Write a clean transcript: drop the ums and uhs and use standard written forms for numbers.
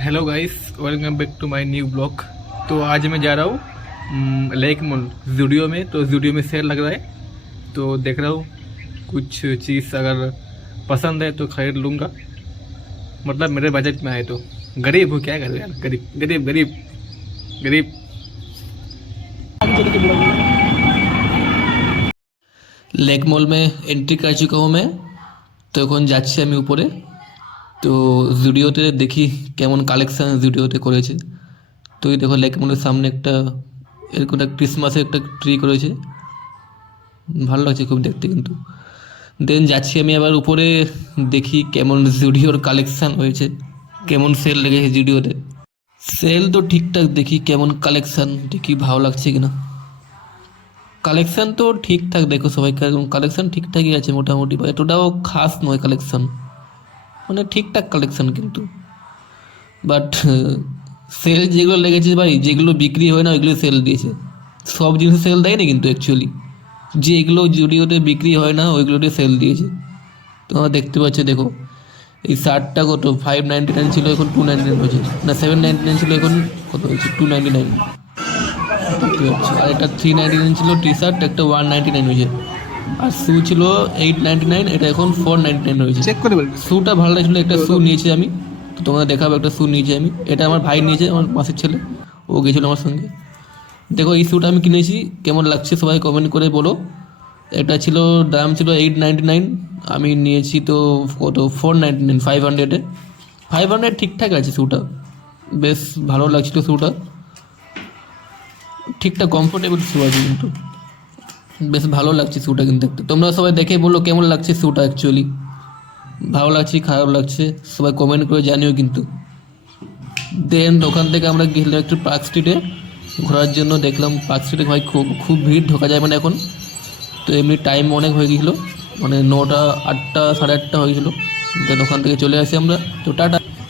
Hello guys, welcome back to my new blog. तो आज मैं जा रहा हूँ लेक मॉल जूडियो में। तो जूडियो में सेल लग रहा है, तो देख रहा हूँ कुछ चीज़ अगर पसंद है तो ख़रीद लूँगा। मतलब मेरे बजट में है। तो गरीब हो, क्या करूँ यार, गरीब गरीब गरीब गरीब। लेक मॉल में एंट्री कर चुका हूँ मैं। তো এখন যাচ্ছি আমি উপরে। তো জুডিওতে দেখি কেমন কালেকশান জুডিওতে করেছে। তো এই দেখো লেক মলের সামনে একটা এরকম একটা ক্রিসমাসের একটা ট্রি করেছে, ভালো লাগছে খুব দেখতে। কিন্তু দেন যাচ্ছি আমি আবার উপরে, দেখি কেমন জুডিওর কালেকশান হয়েছে, কেমন সেল লেগেছে জুডিওতে। সেল তো ঠিকঠাক, দেখি কেমন কালেকশান, দেখি ভালো লাগছে কিনা। কালেকশান তো ঠিকঠাক, দেখো সবাই কালেকশান ঠিকঠাকই আছে মোটামুটি, বা এতটাও খাস নয় কালেকশান, মানে ঠিকঠাক কালেকশান কিন্তু। বাট সেল যেগুলো লেগেছে ভাই, যেগুলো বিক্রি হয় না ওইগুলো সেল দিয়েছে। সব জিনিস সেল দেয়নি কিন্তু অ্যাকচুয়ালি, যেগুলো জুডিওতে বিক্রি হয় না ওইগুলোতে সেল দিয়েছে। তোমরা দেখতে পাচ্ছ, দেখো এই শার্টটা কত 599 ছিল, এখন 299 হয়েছে, না 799 ছিল, এখন কত হয়েছে 299 দেখতে পাচ্ছ। আর এটা 399 ছিল টি শার্ট, একটা 199 হয়েছে। আর শু ছিল 899, এটা এখন 499 হয়েছে। চেক করে বলবি। শ্যুটা ভালো লাগছিল, একটা শ্যু নিয়েছি আমি, তো তোমাদের দেখাবো। একটা শ্যু নিয়েছি আমি, এটা আমার ভাই নিয়েছে, আমার মাসির ছেলে, ও গেছিলো আমার সঙ্গে। দেখো এই শ্যুটা আমি কিনেছি, কেমন লাগছে সবাই কমেন্ট করে বলো। এটা ছিল, দাম ছিল 899, আমি নিয়েছি তো কত 499, 500-এ। 500 ঠিকঠাক আছে শ্যুটা, বেশ ভালো লাগছিল শ্যুটা, ঠিকঠাক কমফোর্টেবল শ্যু আছে কিন্তু, বেশ ভালো লাগছে শ্যুটা কিন্তু দেখতে। তোমরা সবাই দেখে বলো কেমন লাগছে শ্যুটা, অ্যাকচুয়ালি ভালো লাগছে খারাপ লাগছে সবাই কমেন্ট করে জানিও কিন্তু। দেন ওখান থেকে আমরা গেলাম একটু পার্ক স্ট্রিটে ঘোরার জন্য। দেখলাম পার্ক স্ট্রিটে ভাই খুব খুব ভিড়, ঢোকা যায় মানে এখন। তো এমনি টাইম অনেক হয়ে গেছিলো, মানে 9টা 8টা 8:30 হয়ে গেছিলো। দেন ওখান থেকে চলে আসি আমরা। তো টাটা।